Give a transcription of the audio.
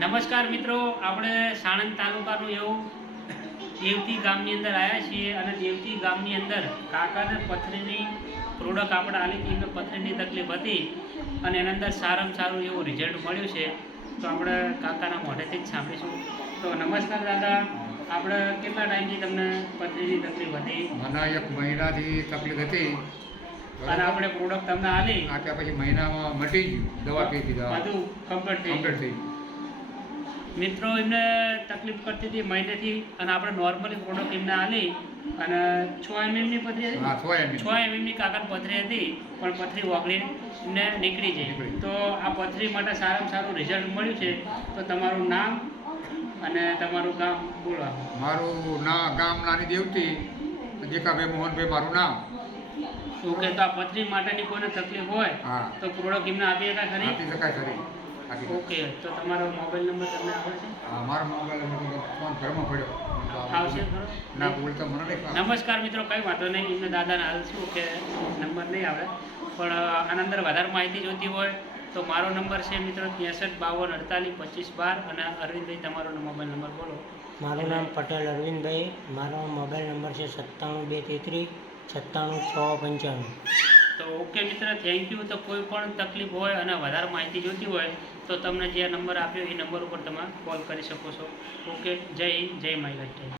નમસ્કાર મિત્રો, આપણે સાણંદ તાલુકાનું એવું દેવતી ગામની અંદર આવ્યા છીએ અને દેવતી ગામની અંદર કાકાને પથરીની પ્રોડક્ટ આપણે આલી હતી. એમને પથરીની તકલીફ હતી અને એના અંદર સારામાં સારું એવું રિઝલ્ટ મળ્યું છે. તો આપણે કાકાના મોઢેથી જ સાંભળીશું. તો નમસ્કાર દાદા, આપણે કેટલા ટાઈમથી તમને પથરીની તકલીફ હતી? મને 1 મહિનાથી તકલીફ હતી અને આપણે પ્રોડક્ટ તમને આલી આપ્યા પછી મહિનામાં મટી ગયું. દવા પીધી, દવા બધું કમ્પ્લીટ થઈ મિત્રો. એમને તકલીફ કરતી હતી મહિનેથી અને આપણે નોર્મલી પ્રોડક્ટ એમને આલી અને 6 mm ની પથરી હતી. હા, 6 mm ની કાકાની પથરી હતી, પણ પથરી ઓગળી ને નીકળી જાય. તો આ પથરી માટે સારામાં સારું રિઝલ્ટ મળ્યું છે. તો તમારું નામ અને તમારું ગામ બોલો. મારું ગામ નાની દેવતી, દેખાભાઈ મોહનભાઈ મારું નામ. ઓકે, તો આ પથરી માટેની કોઈને તકલીફ હોય હા તો પ્રોડક્ટ એમને આપી શકાય ખરી? આપી શકાય ખરી. ઓકે, તો તમારો મોબાઈલ નંબર તમને આવડે છે? મારો મોબાઈલ ફોન ઘરમાં પડ્યો આવશે ખરો? ના, બોલતા મને નહીં ખબર. નમસ્કાર મિત્રો, કંઈ વાંધો નહીં. એમને દાદાને હાલ શું કે નંબર નહીં આવડે, પણ આના અંદર વધારે માહિતી જોઈતી હોય તો મારો નંબર છે મિત્રો 63 52 48 25 12. અને અરવિંદભાઈ, તમારો મોબાઈલ નંબર બોલો. મારું નામ પટેલ અરવિંદભાઈ, મારો મોબાઈલ નંબર છે 97 233 96 695. તો ઓકે મિત્ર, થેન્ક યુ. તો કોઈ પણ તકલીફ હોય અને વધારે માહિતી જોઈતી હોય તો તમને જે નંબર આપ્યો એ નંબર ઉપર તમે કોલ કરી શકો છો. ઓકે, જય હિન્દ, જય માય રાષ્ટ્ર.